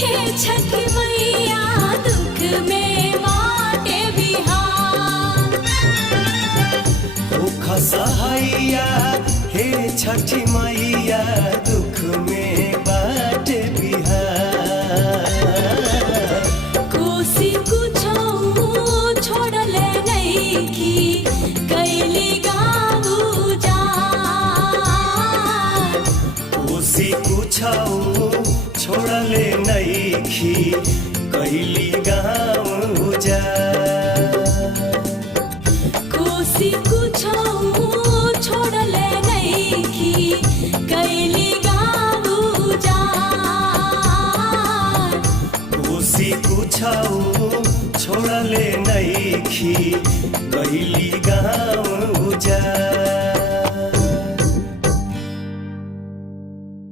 हे छठ मैया दुख में बाटे बिहार। दुख सहाइया हे छठ मैया दुख में बाटे बिहार। कोसी कुछो छोड़ले नइखी कैली गाँव उजाड़। कोसी कुछो छोड़ले नइखी कैली गाँव उजाड़। कोसी कुछो छोड़ले नइखी कैली गाँव उजाड़। कोसी कुछो छोड़ले नइखी कैली